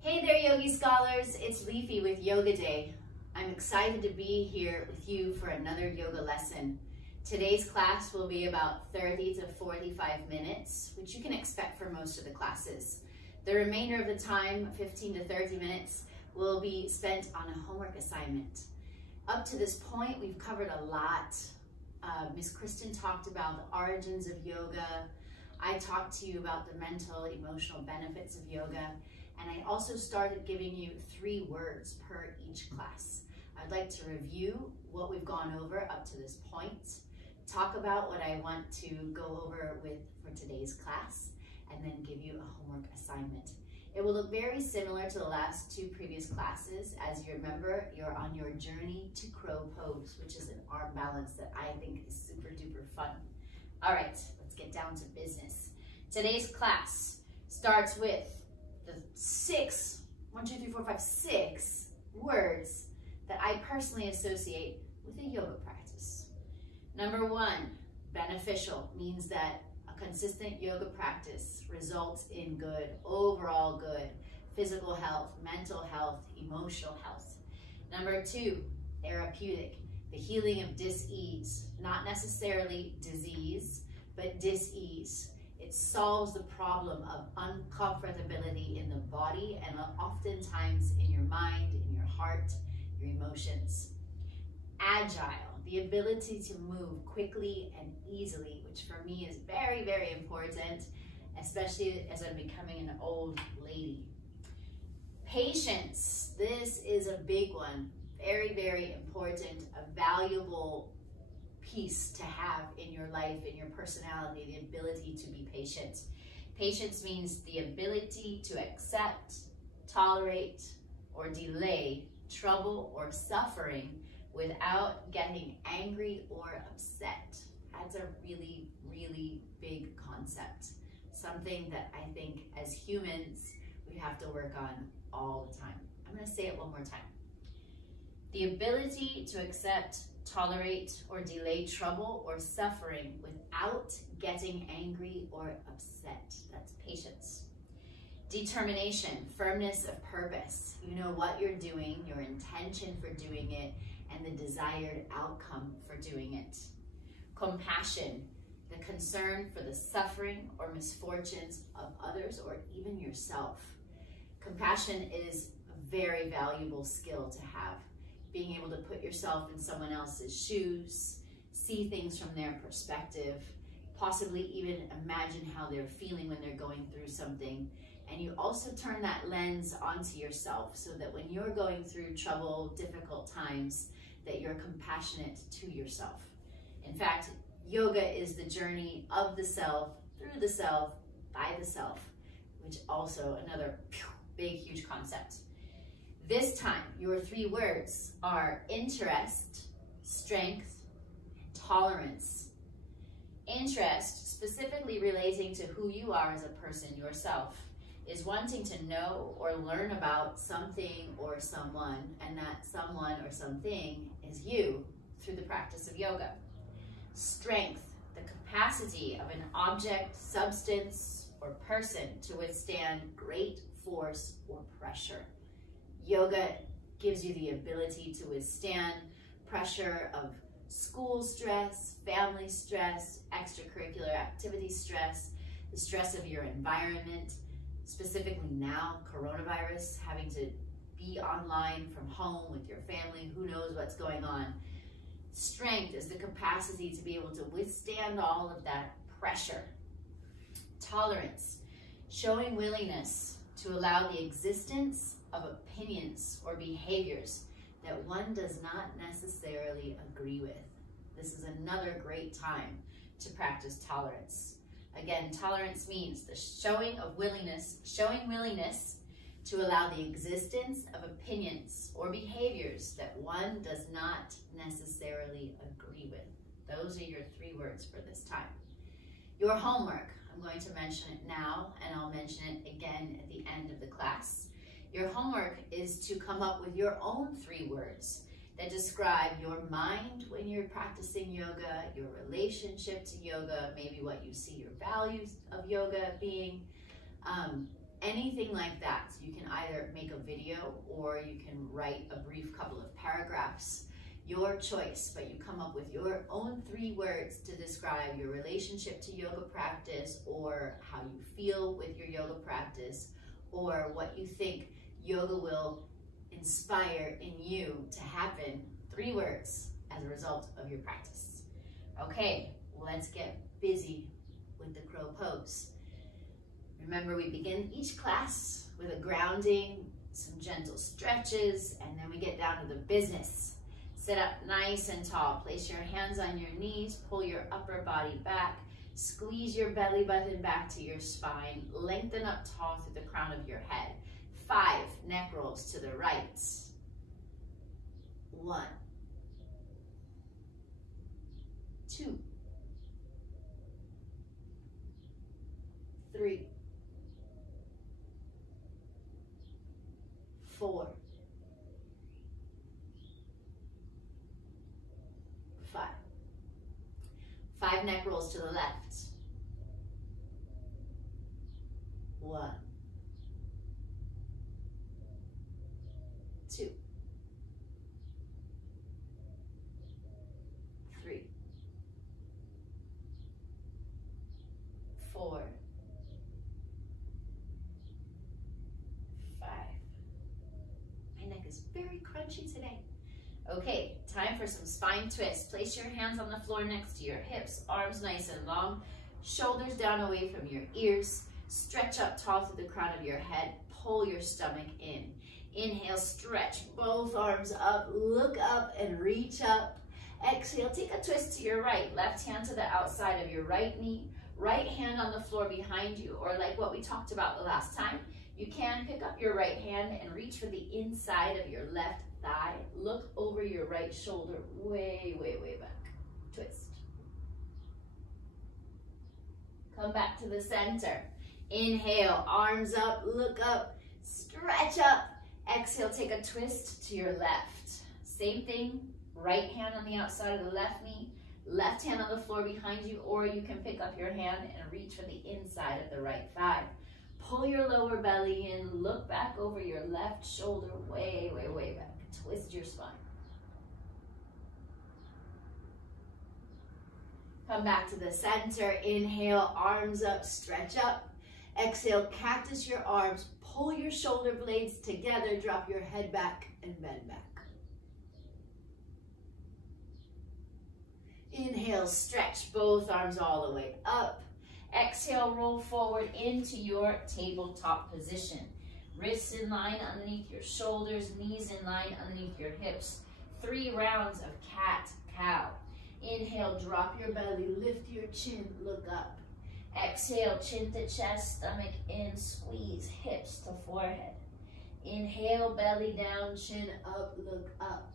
Hey there, Yogi Scholars. It's LiFi with Yoga Day. I'm excited to be here with you for another yoga lesson. Today's class will be about 30 to 45 minutes, which you can expect for most of the classes. The remainder of the time, 15 to 30 minutes, will be spent on a homework assignment. Up to this point, we've covered a lot. Miss Kristen talked about the origins of yoga. I talked to you about the mental, emotional benefits of yoga. And I also started giving you 3 words per each class. I'd like to review what we've gone over up to this point, talk about what I want to go over for today's class, and then give you a homework assignment. It will look very similar to the last 2 previous classes. As you remember, you're on your journey to crow pose, which is an arm balance that I think is super duper fun. All right, let's get down to business. Today's class starts with the 6 words that I personally associate with a yoga practice. Number 1, beneficial, means that a consistent yoga practice results in good, overall good, physical health, mental health, emotional health. Number 2, therapeutic, the healing of dis-ease, not necessarily disease, but dis-ease. It solves the problem of uncomfortability in the body and oftentimes in your mind, in your heart, your emotions. Agile, the ability to move quickly and easily, which for me is very, very important, especially as I'm becoming an old lady. Patience, this is a big one. Very, very important, a valuable piece to have in your life, in your personality, the ability to be patient. Patience means the ability to accept, tolerate, or delay trouble or suffering without getting angry or upset. That's a really, really big concept. Something that I think as humans, we have to work on all the time. I'm gonna say it one more time. The ability to accept, tolerate, or delay trouble or suffering without getting angry or upset. That's patience. Determination, firmness of purpose. You know what you're doing, your intention for doing it, and the desired outcome for doing it. Compassion, the concern for the suffering or misfortunes of others or even yourself. Compassion is a very valuable skill to have. Being able to put yourself in someone else's shoes, see things from their perspective, possibly even imagine how they're feeling when they're going through something. And you also turn that lens onto yourself so that when you're going through trouble, difficult times, that you're compassionate to yourself. In fact, yoga is the journey of the self, through the self, by the self, which also another big, huge concept. This time, your 3 words are interest, strength, tolerance. Interest, specifically relating to who you are as a person yourself, is wanting to know or learn about something or someone, and that someone or something is you through the practice of yoga. Strength, the capacity of an object, substance, or person to withstand great force or pressure. Yoga gives you the ability to withstand pressure of school stress, family stress, extracurricular activity stress, the stress of your environment, specifically now, coronavirus, having to be online from home with your family, who knows what's going on. Strength is the capacity to be able to withstand all of that pressure. Tolerance, showing willingness to allow the existence of opinions or behaviors that one does not necessarily agree with. This is another great time to practice tolerance. Again, tolerance means the showing willingness to allow the existence of opinions or behaviors that one does not necessarily agree with. Those are your 3 words for this time. Your homework, I'm going to mention it now, and I'll mention it again at the end of the class. Your homework is to come up with your own 3 words that describe your mind when you're practicing yoga, your relationship to yoga, maybe what you see your values of yoga being, anything like that, you can either make a video or you can write a brief couple of paragraphs. Your choice, but you come up with your own 3 words to describe your relationship to yoga practice, or how you feel with your yoga practice, or what you think yoga will inspire in you to happen. 3 words as a result of your practice. Okay, let's get busy with the crow pose. Remember, we begin each class with a grounding, some gentle stretches, and then we get down to the business. Sit up nice and tall. Place your hands on your knees. Pull your upper body back. Squeeze your belly button back to your spine. Lengthen up tall through the crown of your head. 5 neck rolls to the right. 1, 2, 3, 4, 5. 5 neck rolls to the left. 1, 2, 3, 4, 5. My neck is very crunchy today. Okay, time for some spine twists. Place your hands on the floor next to your hips, arms nice and long, shoulders down away from your ears. Stretch up tall through the crown of your head. Pull your stomach in. Inhale, stretch both arms up, look up and reach up. Exhale, take a twist to your right. Left hand to the outside of your right knee. Right hand on the floor behind you, or like what we talked about the last time, you can pick up your right hand and reach for the inside of your left thigh. Look over your right shoulder, way, way, way back. Twist. Come back to the center. Inhale, arms up, look up, stretch up. Exhale, take a twist to your left. Same thing, right hand on the outside of the left knee, left hand on the floor behind you, or you can pick up your hand and reach for the inside of the right thigh. Pull your lower belly in, look back over your left shoulder, way, way, way back. Twist your spine. Come back to the center. Inhale, arms up, stretch up. Exhale, cactus your arms. Pull your shoulder blades together. Drop your head back and bend back. Inhale, stretch both arms all the way up. Exhale, roll forward into your tabletop position. Wrists in line underneath your shoulders, knees in line underneath your hips. 3 rounds of cat-cow. Inhale, drop your belly, lift your chin, look up. Exhale, chin to chest, stomach in, squeeze hips to forehead. Inhale, belly down, chin up, look up.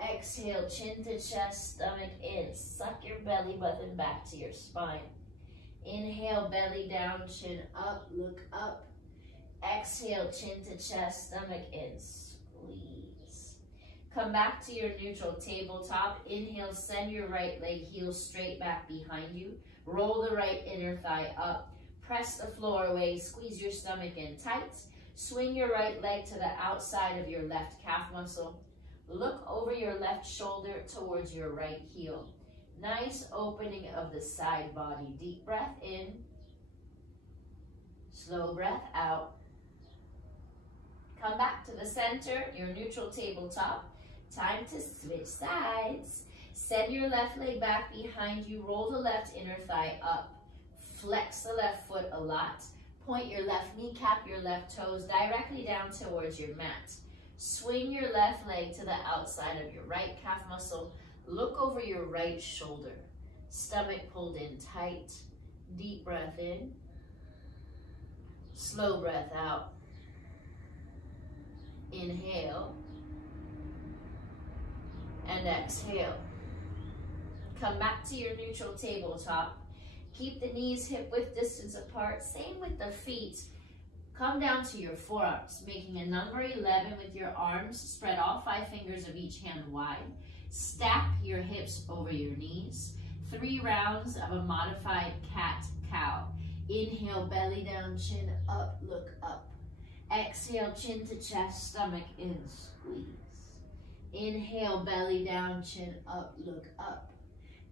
Exhale, chin to chest, stomach in, suck your belly button back to your spine. Inhale, belly down, chin up, look up. Exhale, chin to chest, stomach in, squeeze. Come back to your neutral tabletop. Inhale, send your right leg heel straight back behind you. Roll the right inner thigh up. Press the floor away, squeeze your stomach in tight. Swing your right leg to the outside of your left calf muscle. Look over your left shoulder towards your right heel. Nice opening of the side body. Deep breath in. Slow breath out. Come back to the center, your neutral tabletop. Time to switch sides. Send your left leg back behind you. Roll the left inner thigh up. Flex the left foot a lot. Point your left kneecap, your left toes directly down towards your mat. Swing your left leg to the outside of your right calf muscle. Look over your right shoulder. Stomach pulled in tight. Deep breath in. Slow breath out. Inhale. And exhale. Come back to your neutral tabletop. Keep the knees hip width distance apart. Same with the feet. Come down to your forearms, making a number 11 with your arms. Spread all 5 fingers of each hand wide. Stack your hips over your knees. 3 rounds of a modified cat-cow. Inhale, belly down, chin up, look up. Exhale, chin to chest, stomach in, squeeze. Inhale, belly down, chin up, look up.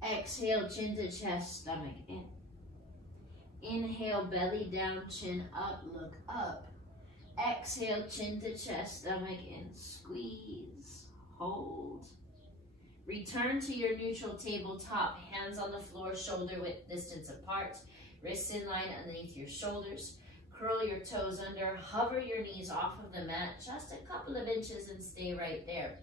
Exhale, chin to chest, stomach in. Inhale, belly down, chin up, look up. Exhale, chin to chest, stomach in, squeeze, hold. Return to your neutral tabletop, hands on the floor, shoulder width distance apart, wrists in line underneath your shoulders. Curl your toes under, hover your knees off of the mat just a couple of inches and stay right there.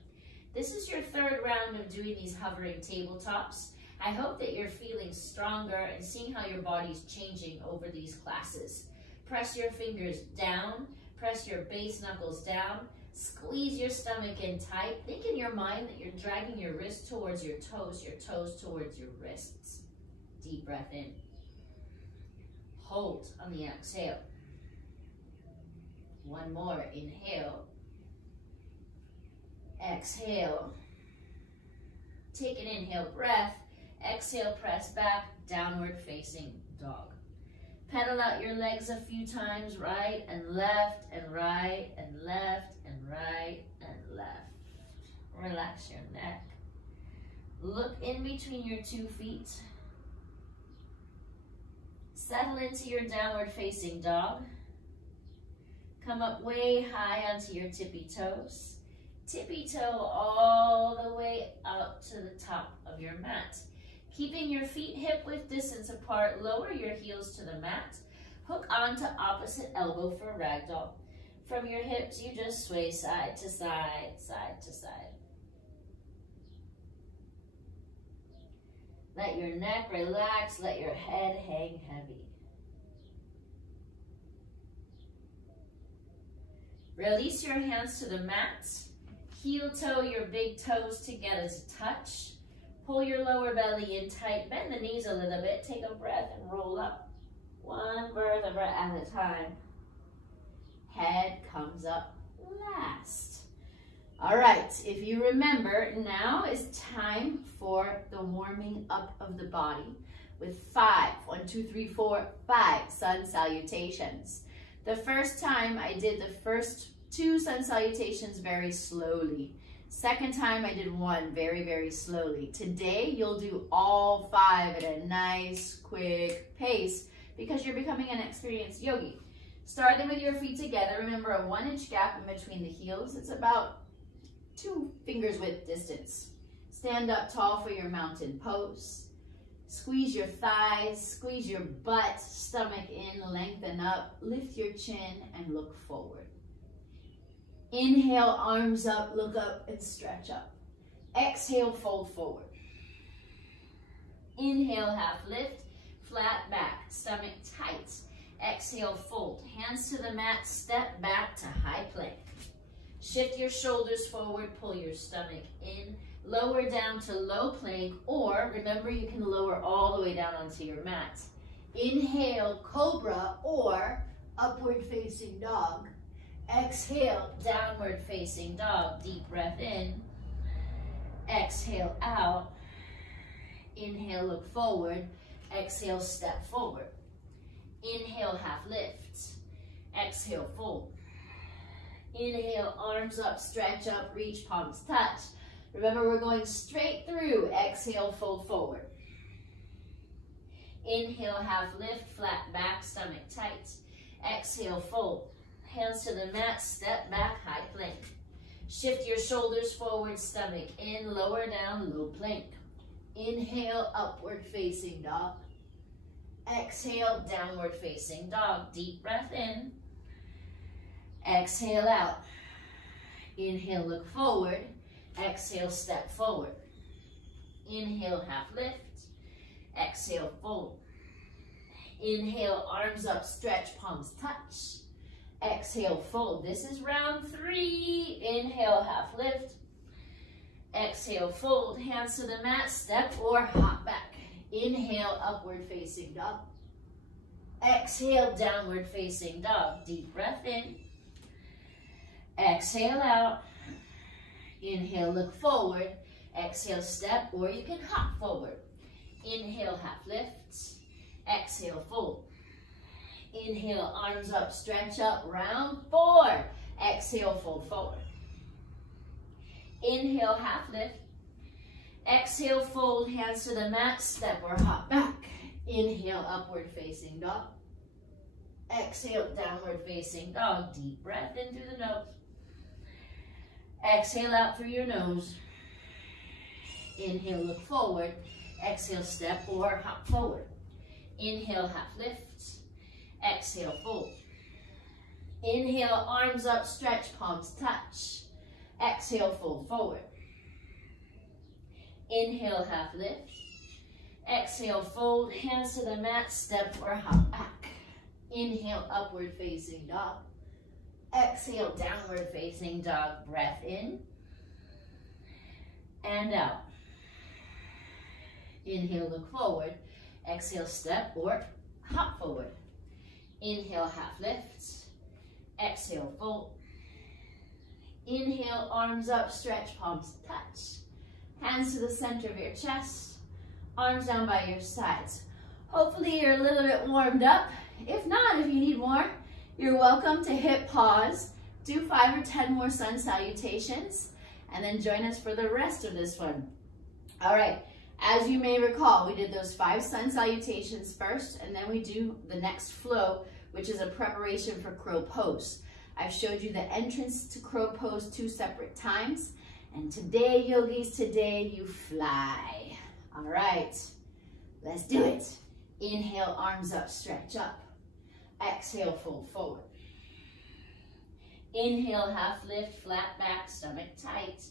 This is your third round of doing these hovering tabletops. I hope that you're feeling stronger and seeing how your body's changing over these classes. Press your fingers down, press your base knuckles down, squeeze your stomach in tight. Think in your mind that you're dragging your wrists towards your toes towards your wrists. Deep breath in. Hold on the exhale. One more, inhale. Exhale. Take an inhale breath. Exhale, press back, downward facing dog. Pedal out your legs a few times, right and left and right and left and right and left. Relax your neck. Look in between your 2 feet. Settle into your downward facing dog. Come up way high onto your tippy toes. Tippy toe all the way up to the top of your mat. Keeping your feet hip width distance apart, lower your heels to the mat. Hook onto opposite elbow for ragdoll. From your hips, you just sway side to side, side to side. Let your neck relax, let your head hang heavy. Release your hands to the mat. Heel toe your big toes together to touch. Pull your lower belly in tight. Bend the knees a little bit. Take a breath and roll up. One vertebra at a time. Head comes up last. All right, if you remember, now is time for the warming up of the body with 5, 1, 2, 3, 4, 5 sun salutations. The first time I did the first 2 sun salutations very slowly. Second time I did 1 very, very slowly. Today you'll do all 5 at a nice, quick pace because you're becoming an experienced yogi. Starting with your feet together, remember a 1-inch gap in between the heels. It's about 2 fingers width distance. Stand up tall for your mountain pose. Squeeze your thighs, squeeze your butt, stomach in, lengthen up, lift your chin and look forward. Inhale, arms up, look up and stretch up. Exhale, fold forward. Inhale, half lift, flat back, stomach tight. Exhale, fold. Hands to the mat, step back to high plank. Shift your shoulders forward, pull your stomach in. Lower down to low plank, or remember you can lower all the way down onto your mat. Inhale, cobra or upward facing dog. Exhale, downward facing dog. Deep breath in. Exhale out. Inhale, look forward. Exhale, step forward. Inhale, half lift. Exhale, fold. Inhale, arms up, stretch up, reach, palms touch. Remember, we're going straight through. Exhale, fold forward. Inhale, half lift, flat back, stomach tight. Exhale, fold. Hands to the mat, step back, high plank. Shift your shoulders forward, stomach in, lower down, low plank. Inhale, upward facing dog. Exhale, downward facing dog. Deep breath in. Exhale out. Inhale, look forward. Exhale, step forward. Inhale, half lift. Exhale, fold. Inhale, arms up, stretch, palms touch. Exhale, fold. This is round 3. Inhale, half lift. Exhale, fold. Hands to the mat, step or hop back. Inhale, upward facing dog. Exhale, downward facing dog. Deep breath in. Exhale out. Inhale, look forward. Exhale, step, or you can hop forward. Inhale, half lift. Exhale, fold. Inhale, arms up, stretch up, round 4. Exhale, fold forward. Inhale, half lift. Exhale, fold, hands to the mat, step or hop back. Inhale, upward facing dog. Exhale, downward facing dog. Deep breath in through the nose. Exhale out through your nose. Inhale, look forward. Exhale, step or hop forward. Inhale, half lift. Exhale, fold. Inhale, arms up, stretch, palms touch. Exhale, fold forward. Inhale, half lift. Exhale, fold, hands to the mat, step or hop back. Inhale, upward facing dog. Exhale, downward facing dog. Breath in and out. Inhale, look forward. Exhale, step or hop forward. Inhale, half lift. Exhale, fold. Inhale, arms up, stretch, palms touch. Hands to the center of your chest. Arms down by your sides. Hopefully you're a little bit warmed up. If not, if you need more, you're welcome to hit pause. Do 5 or 10 more sun salutations, and then join us for the rest of this one. All right. As you may recall, we did those 5 sun salutations first, and then we do the next flow, which is a preparation for crow pose. I've showed you the entrance to crow pose 2 separate times, and today, yogis, today you fly. All right, let's do it. Inhale, arms up, stretch up. Exhale, fold forward. Inhale, half lift, flat back, stomach tight.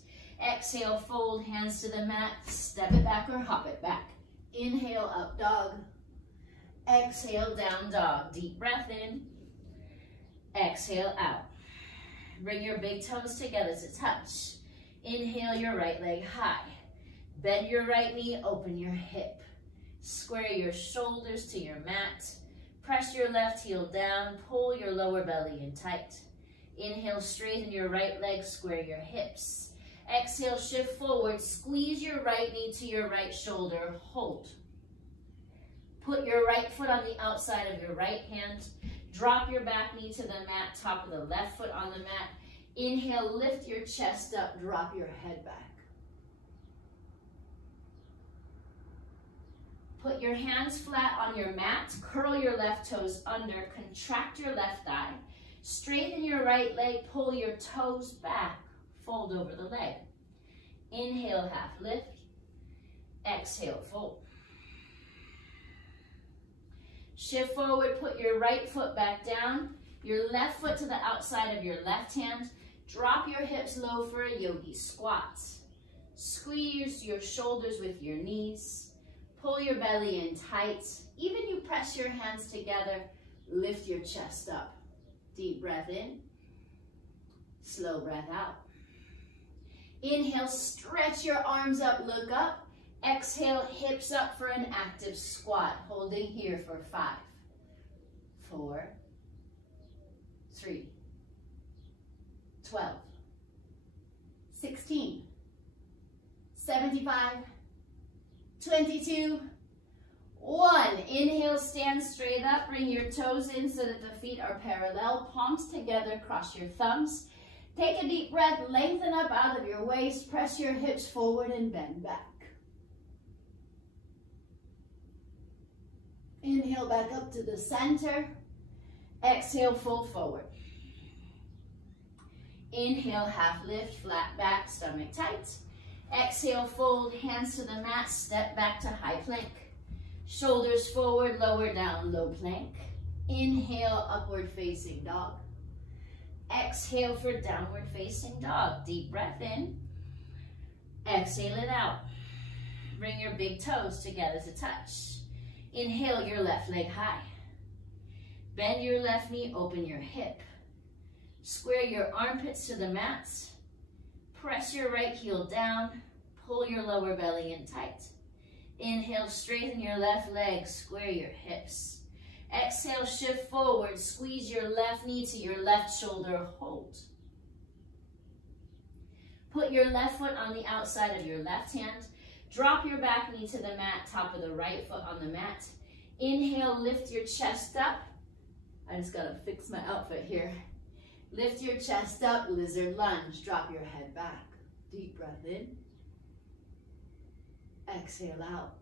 Exhale, fold, hands to the mat, step it back or hop it back. Inhale, up dog. Exhale, down dog. Deep breath in. Exhale, out. Bring your big toes together to touch. Inhale, your right leg high. Bend your right knee, open your hip. Square your shoulders to your mat. Press your left heel down, pull your lower belly in tight. Inhale, straighten your right leg, square your hips. Exhale, shift forward, squeeze your right knee to your right shoulder, hold. Put your right foot on the outside of your right hand. Drop your back knee to the mat, top of the left foot on the mat. Inhale, lift your chest up, drop your head back. Put your hands flat on your mat, curl your left toes under, contract your left thigh. Straighten your right leg, pull your toes back, fold over the leg. Inhale, half lift. Exhale, fold. Shift forward, put your right foot back down, your left foot to the outside of your left hand. Drop your hips low for a yogi squat. Squeeze your shoulders with your knees. Pull your belly in tight. Even you press your hands together, lift your chest up. Deep breath in, slow breath out. Inhale, stretch your arms up, look up. Exhale, hips up for an active squat, holding here for 5, 4, 3, 12, 16, 75, 22, 1. Inhale, stand straight up, bring your toes in so that the feet are parallel, palms together, cross your thumbs. Take a deep breath, lengthen up out of your waist, press your hips forward and bend back. Inhale back up to the center. Exhale, fold forward. Inhale, half lift, flat back, stomach tight. Exhale, fold, hands to the mat, step back to high plank. Shoulders forward, lower down, low plank. Inhale, upward facing dog. Exhale for downward facing dog. Deep breath in. Exhale it out. Bring your big toes together to touch. Inhale your left leg high. Bend your left knee, open your hip. Square your armpits to the mat. Press your right heel down. Pull your lower belly in tight. Inhale, straighten your left leg, square your hips. Exhale, shift forward, squeeze your left knee to your left shoulder, hold. Put your left foot on the outside of your left hand. Drop your back knee to the mat, top of the right foot on the mat. Inhale, lift your chest up. I just gotta fix my outfit here. Lift your chest up, lizard lunge. Drop your head back. Deep breath in. Exhale out.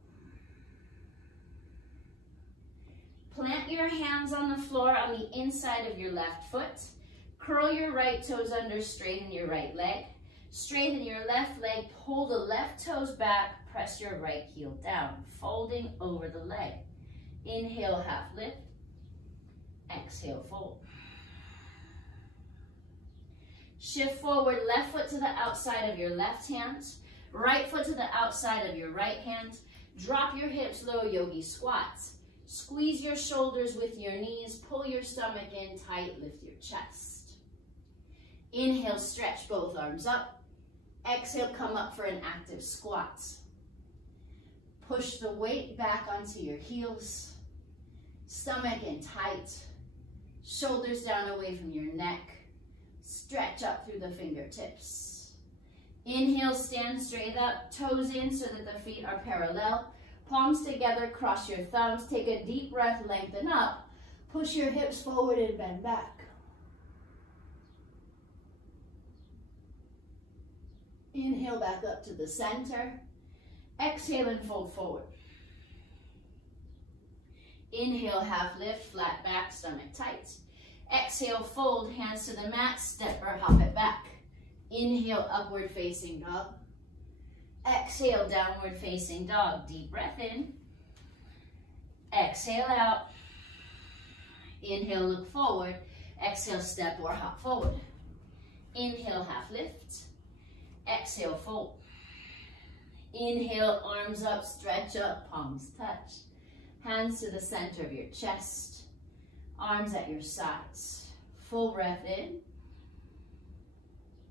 Plant your hands on the floor on the inside of your left foot. Curl your right toes under, straighten your right leg. Straighten your left leg, pull the left toes back, press your right heel down, folding over the leg. Inhale, half lift. Exhale, fold. Shift forward, left foot to the outside of your left hand, right foot to the outside of your right hand. Drop your hips low, yogi squats. Squeeze your shoulders with your knees, pull your stomach in tight, lift your chest. Inhale, stretch both arms up. Exhale, come up for an active squat. Push the weight back onto your heels. Stomach in tight. Shoulders down away from your neck. Stretch up through the fingertips. Inhale, stand straight up, toes in so that the feet are parallel. Palms together, cross your thumbs. Take a deep breath, lengthen up. Push your hips forward and bend back. Inhale back up to the center. Exhale and fold forward. Inhale, half lift, flat back, stomach tight. Exhale, fold, hands to the mat, step or hop it back. Inhale, upward facing dog. Exhale, downward facing dog. Deep breath in. Exhale out. Inhale, look forward. Exhale, step or hop forward. Inhale, half lift. Exhale, fold. Inhale, arms up, stretch up, palms touch. Hands to the center of your chest. Arms at your sides. Full breath in.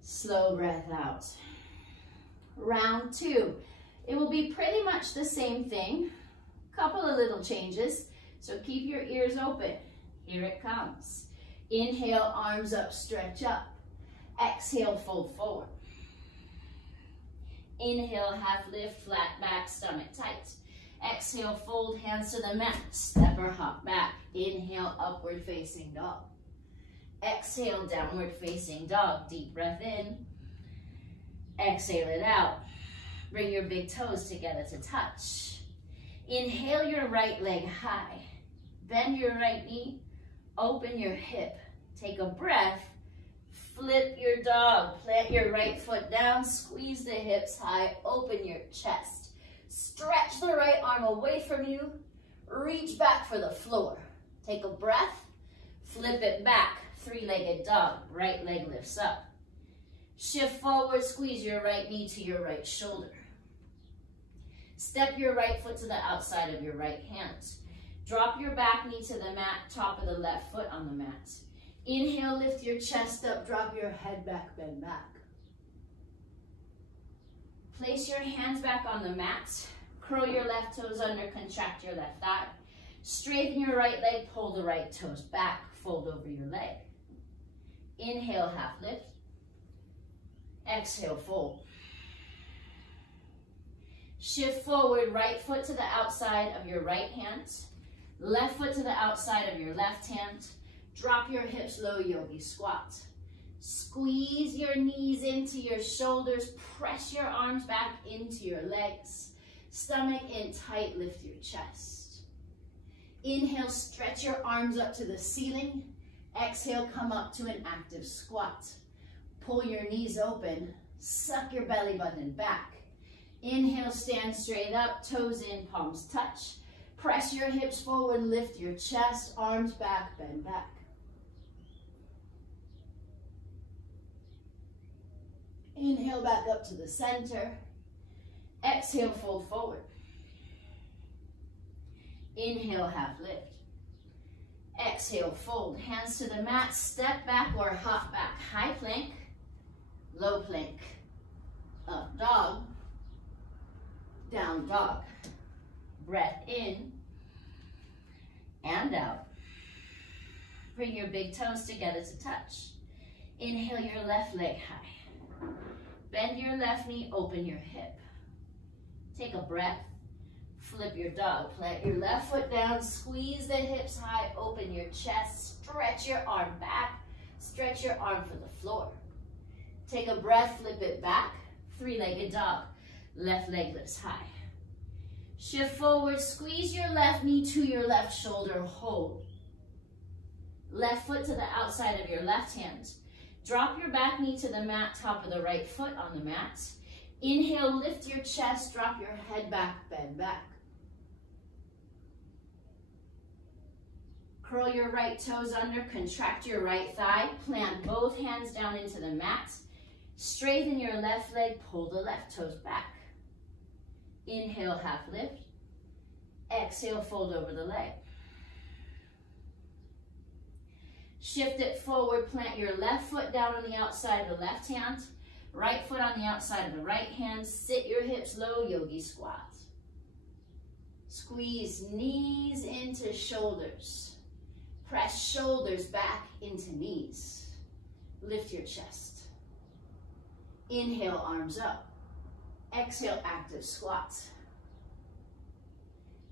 Slow breath out. Round two. It will be pretty much the same thing. Couple of little changes. So keep your ears open. Here it comes. Inhale, arms up, stretch up. Exhale, fold forward. Inhale, half lift, flat back, stomach tight. Exhale, fold, hands to the mat, step or hop back. Inhale, upward facing dog. Exhale, downward facing dog. Deep breath in. Exhale it out. Bring your big toes together to touch. Inhale your right leg high. Bend your right knee. Open your hip. Take a breath. Flip your dog. Plant your right foot down. Squeeze the hips high. Open your chest. Stretch the right arm away from you. Reach back for the floor. Take a breath. Flip it back. Three-legged dog. Right leg lifts up. Shift forward. Squeeze your right knee to your right shoulder. Step your right foot to the outside of your right hand. Drop your back knee to the mat. Top of the left foot on the mat. Inhale, lift your chest up. Drop your head back, bend back. Place your hands back on the mat. Curl your left toes under, contract your left thigh. Straighten your right leg, pull the right toes back, fold over your leg. Inhale, half lift. Exhale, fold. Shift forward, right foot to the outside of your right hand. Left foot to the outside of your left hand. Drop your hips low, yogi squat. Squeeze your knees into your shoulders. Press your arms back into your legs. Stomach in tight, lift your chest. Inhale, stretch your arms up to the ceiling. Exhale, come up to an active squat. Pull your knees open. Suck your belly button back. Inhale, stand straight up, toes in, palms touch. Press your hips forward, lift your chest, arms back, bend back. Inhale back up to the center. Exhale, fold forward. Inhale, half lift. Exhale, fold. Hands to the mat, step back or hop back. High plank, low plank. Up dog, down dog. Breath in and out. Bring your big toes together to touch. Inhale your left leg high. Bend your left knee, open your hip. Take a breath. Flip your dog. Plant your left foot down, squeeze the hips high, open your chest, stretch your arm back, stretch your arm for the floor. Take a breath, flip it back, three-legged dog. Left leg lifts high. Shift forward, squeeze your left knee to your left shoulder, hold. Left foot to the outside of your left hand. Drop your back knee to the mat, top of the right foot on the mat. Inhale, lift your chest, drop your head back, bend back. Curl your right toes under, contract your right thigh, plant both hands down into the mat. Straighten your left leg, pull the left toes back. Inhale, half lift. Exhale, fold over the leg. Shift it forward, plant your left foot down on the outside of the left hand, right foot on the outside of the right hand, sit your hips low, yogi squat. Squeeze knees into shoulders. Press shoulders back into knees. Lift your chest. Inhale, arms up. Exhale, active squat.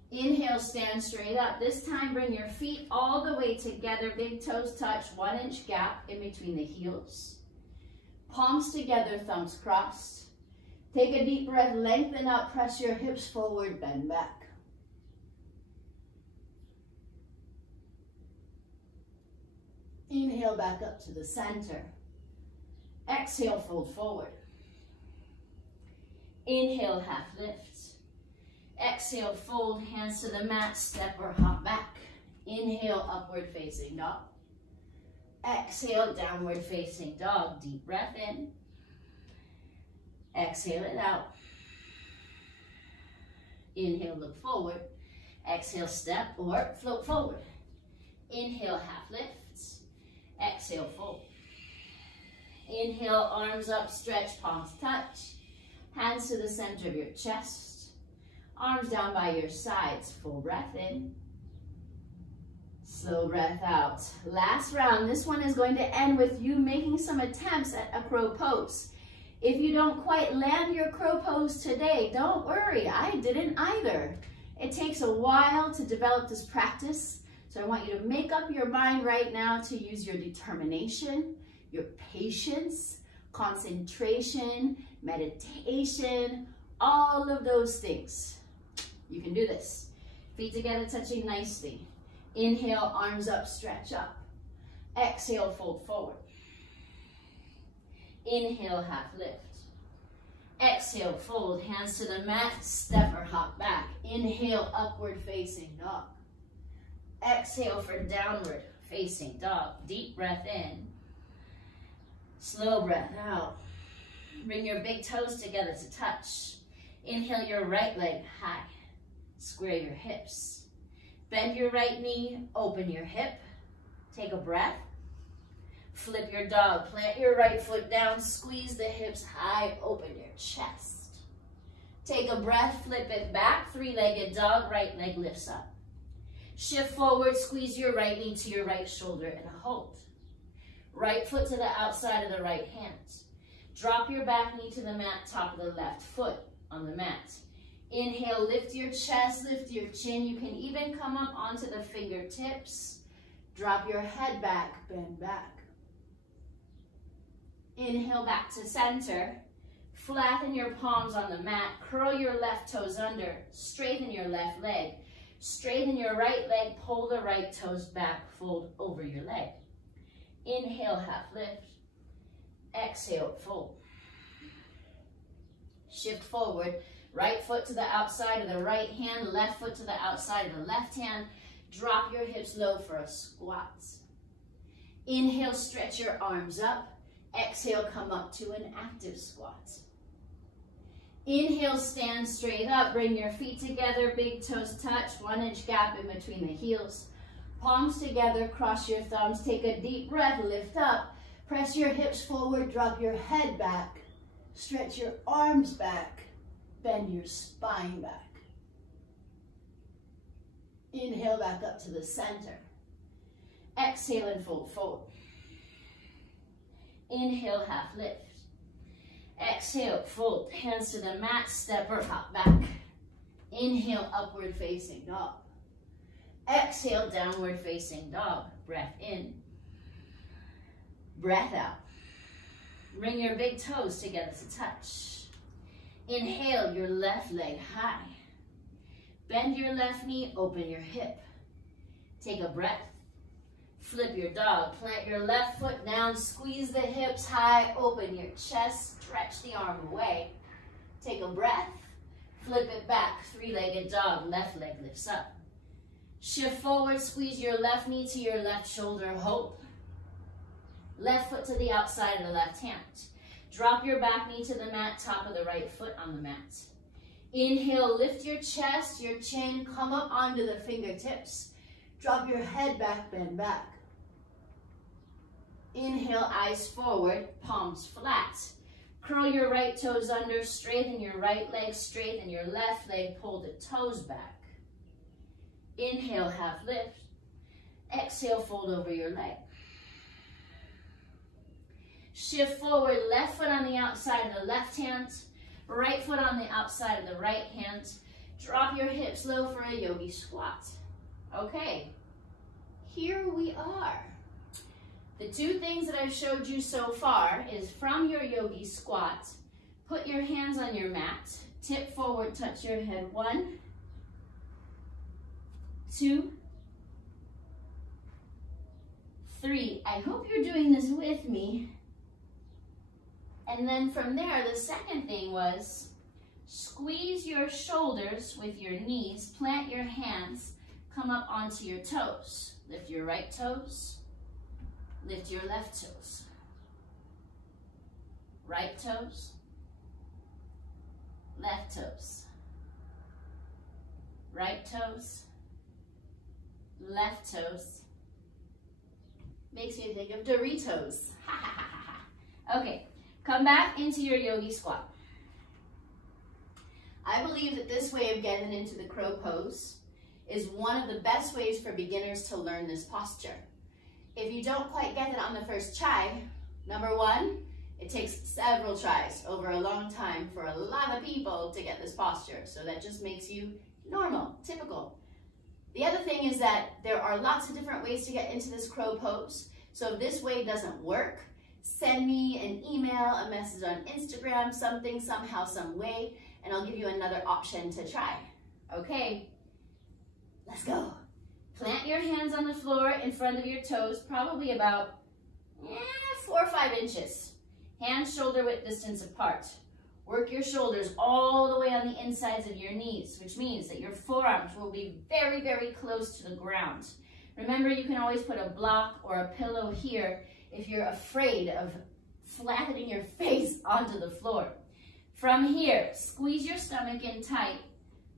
Inhale, stand straight up. This time, bring your feet all the way together. Big toes touch, 1 inch gap in between the heels. Palms together, thumbs crossed. Take a deep breath, lengthen up, press your hips forward, bend back. Inhale, back up to the center. Exhale, fold forward. Inhale, half lift. Exhale, fold, hands to the mat, step or hop back. Inhale, upward facing dog. Exhale, downward facing dog. Deep breath in. Exhale it out. Inhale, look forward. Exhale, step or float forward. Inhale, half lift. Exhale, fold. Inhale, arms up, stretch, palms touch. Hands to the center of your chest. Arms down by your sides. Full breath in. Slow breath out. Last round. This one is going to end with you making some attempts at a crow pose. If you don't quite land your crow pose today, don't worry. I didn't either. It takes a while to develop this practice. So I want you to make up your mind right now to use your determination, your patience, concentration, meditation, all of those things. You can do this. Feet together, touching nicely. Inhale, arms up, stretch up. Exhale, fold forward. Inhale, half lift. Exhale, fold, hands to the mat, step or hop back. Inhale, upward facing dog. Exhale for downward facing dog. Deep breath in. Slow breath out. Bring your big toes together to touch. Inhale your right leg high. Square your hips. Bend your right knee, open your hip. Take a breath. Flip your dog. Plant your right foot down, squeeze the hips high, open your chest. Take a breath, flip it back, three-legged dog, right leg lifts up. Shift forward, squeeze your right knee to your right shoulder and hold. Right foot to the outside of the right hand. Drop your back knee to the mat, top of the left foot on the mat. Inhale, lift your chest, lift your chin. You can even come up onto the fingertips. Drop your head back, bend back. Inhale back to center. Flatten your palms on the mat. Curl your left toes under. Straighten your left leg. Straighten your right leg. Pull the right toes back. Fold over your leg. Inhale, half lift. Exhale, fold. Shift forward. Right foot to the outside of the right hand, left foot to the outside of the left hand. Drop your hips low for a squat. Inhale, stretch your arms up. Exhale, come up to an active squat. Inhale, stand straight up. Bring your feet together, big toes touch, 1 inch gap in between the heels. Palms together, cross your thumbs. Take a deep breath, lift up. Press your hips forward, drop your head back. Stretch your arms back. Bend your spine back. Inhale back up to the center. Exhale and fold forward. Inhale, half lift. Exhale, fold. Hands to the mat, step or hop back. Inhale, upward facing dog. Exhale, downward facing dog. Breath in. Breath out. Bring your big toes together to touch. Inhale, your left leg high. Bend your left knee, open your hip. Take a breath. Flip your dog. Plant your left foot down, squeeze the hips high, open your chest, stretch the arm away. Take a breath. Flip it back, three-legged dog, left leg lifts up. Shift forward, squeeze your left knee to your left shoulder, hold. Left foot to the outside of the left hand. Drop your back knee to the mat, top of the right foot on the mat. Inhale, lift your chest, your chin, come up onto the fingertips. Drop your head back, bend back. Inhale, eyes forward, palms flat. Curl your right toes under, straighten your right leg, straighten your left leg, pull the toes back. Inhale, half lift. Exhale, fold over your leg. Shift forward, left foot on the outside of the left hand, right foot on the outside of the right hand. Drop your hips low for a yogi squat. Okay, here we are. The two things that I've showed you so far is from your yogi squat, put your hands on your mat, tip forward, touch your head. 1, 2, 3. I hope you're doing this with me. And then from there, the second thing was squeeze your shoulders with your knees, plant your hands, come up onto your toes. Lift your right toes. Lift your left toes. Right toes. Left toes. Right toes. Left toes. Makes me think of Doritos. Okay, come back into your yogi squat. I believe that this way of getting into the crow pose is one of the best ways for beginners to learn this posture. If you don't quite get it on the first try, number one, it takes several tries over a long time for a lot of people to get this posture. So that just makes you normal, typical. The other thing is that there are lots of different ways to get into this crow pose. So if this way doesn't work, send me an email, a message on Instagram, something, somehow, some way, and I'll give you another option to try. Okay, let's go. Plant your hands on the floor in front of your toes, probably about 4 or 5 inches. Hands shoulder width distance apart. Work your shoulders all the way on the insides of your knees, which means that your forearms will be very, very close to the ground. Remember, you can always put a block or a pillow here if you're afraid of flattening your face onto the floor. From here, squeeze your stomach in tight.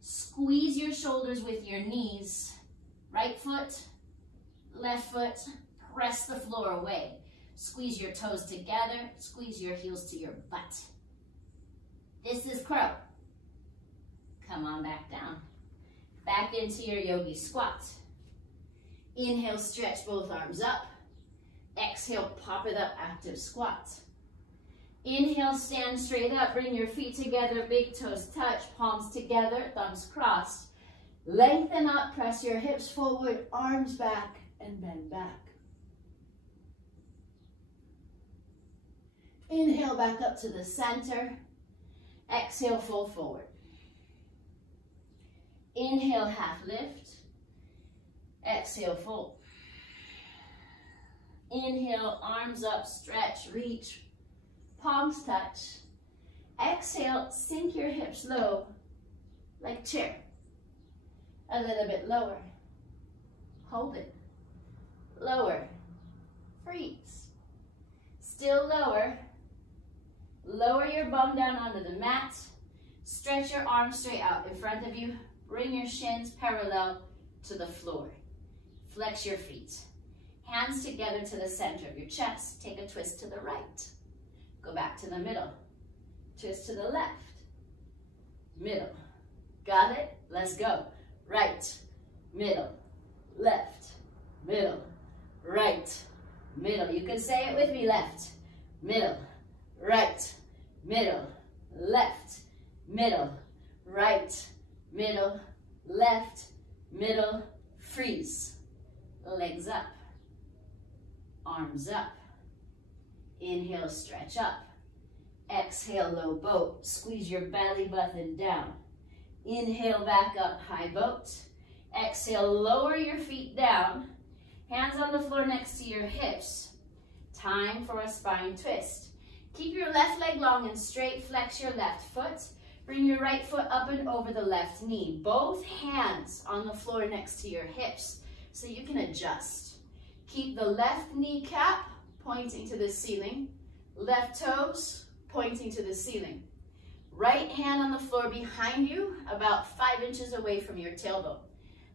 Squeeze your shoulders with your knees. Right foot, left foot, press the floor away. Squeeze your toes together, squeeze your heels to your butt. This is crow. Come on back down. Back into your yogi squat. Inhale, stretch both arms up. Exhale, pop it up, active squat. Inhale, stand straight up, bring your feet together, big toes touch, palms together, thumbs crossed. Lengthen up, press your hips forward, arms back, and bend back. Inhale back up to the center. Exhale, fold forward. Inhale, half lift. Exhale, fold. Inhale, arms up, stretch, reach, palms touch. Exhale, sink your hips low, like chair. A little bit lower. Hold it. Lower. Freeze. Still lower. Lower your bum down onto the mat. Stretch your arms straight out in front of you. Bring your shins parallel to the floor. Flex your feet. Hands together to the center of your chest. Take a twist to the right. Go back to the middle. Twist to the left. Middle. Got it? Let's go. Right, middle, left, middle, right, middle. You can say it with me. Left, middle, right, middle, left, middle, right, middle, left, middle, freeze. Legs up, arms up. Inhale, stretch up. Exhale, low boat. Squeeze your belly button down. Inhale, back up, high boat. Exhale, lower your feet down. Hands on the floor next to your hips. Time for a spine twist. Keep your left leg long and straight. Flex your left foot. Bring your right foot up and over the left knee. Both hands on the floor next to your hips so you can adjust. Keep the left kneecap pointing to the ceiling. Left toes pointing to the ceiling. Right hand on the floor behind you, about 5 inches away from your tailbone.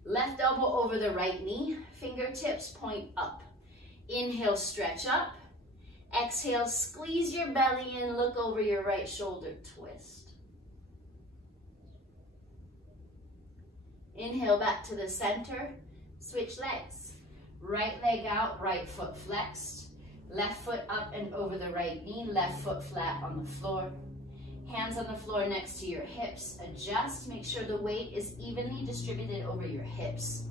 Left elbow over the right knee. Fingertips point up. Inhale, stretch up. Exhale, squeeze your belly in. Look over your right shoulder, twist. Inhale, back to the center. Switch legs. Right leg out, right foot flexed. Left foot up and over the right knee. Left foot flat on the floor. Hands on the floor next to your hips. Adjust. Make sure the weight is evenly distributed over your hips.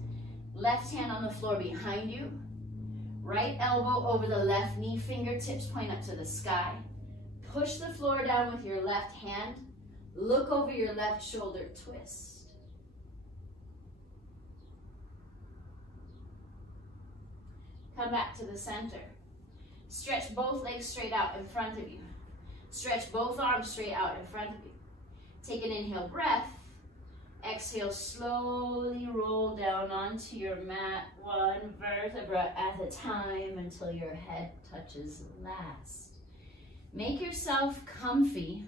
Left hand on the floor behind you. Right elbow over the left knee. Fingertips point up to the sky. Push the floor down with your left hand. Look over your left shoulder, twist. Come back to the center. Stretch both legs straight out in front of you. Stretch both arms straight out in front of you. Take an inhale breath. Exhale, slowly roll down onto your mat, one vertebra at a time until your head touches last. Make yourself comfy.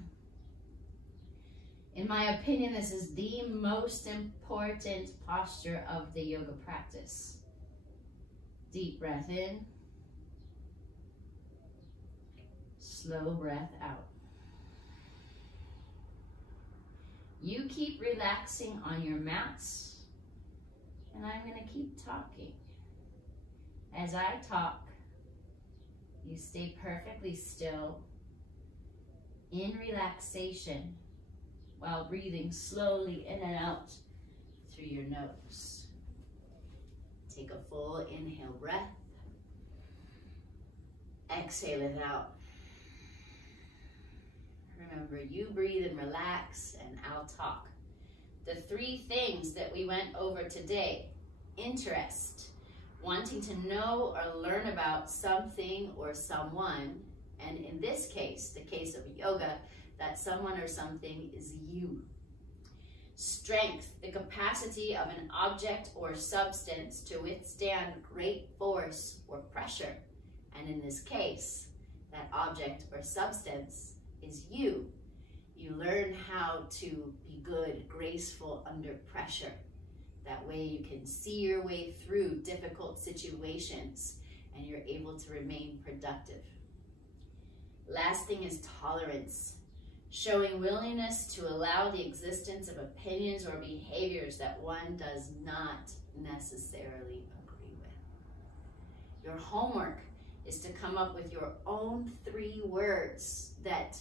In my opinion, this is the most important posture of the yoga practice. Deep breath in. Slow breath out. You keep relaxing on your mats, and I'm going to keep talking. As I talk, you stay perfectly still in relaxation while breathing slowly in and out through your nose. Take a full inhale breath. Exhale it out. Remember, you breathe and relax, and I'll talk. The 3 things that we went over today: interest, wanting to know or learn about something or someone, and in this case, the case of yoga, that someone or something is you. Strength, the capacity of an object or substance to withstand great force or pressure, and in this case, that object or substance is you. You learn how to be good, graceful under pressure. That way you can see your way through difficult situations and you're able to remain productive. Last thing is tolerance, showing willingness to allow the existence of opinions or behaviors that one does not necessarily agree with. Your homework is to come up with your own 3 words that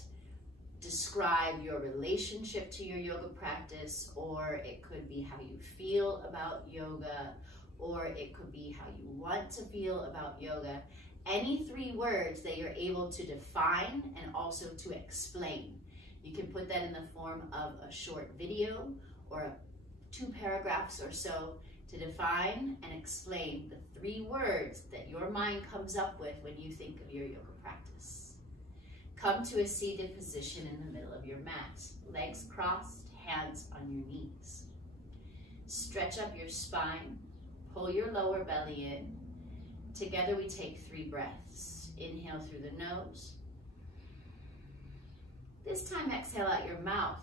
describe your relationship to your yoga practice, or it could be how you feel about yoga, or it could be how you want to feel about yoga. Any 3 words that you're able to define and also to explain. You can put that in the form of a short video or 2 paragraphs or so to define and explain the 3 words that your mind comes up with when you think of your yoga practice. Come to a seated position in the middle of your mat. Legs crossed, hands on your knees. Stretch up your spine. Pull your lower belly in. Together we take 3 breaths. Inhale through the nose. This time exhale out your mouth.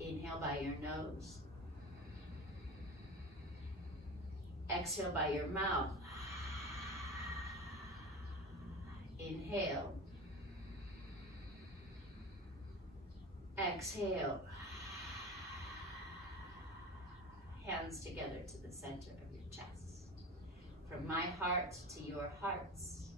Inhale by your nose. Exhale by your mouth. Inhale. Exhale. Hands together to the center of your chest. From my heart to your hearts.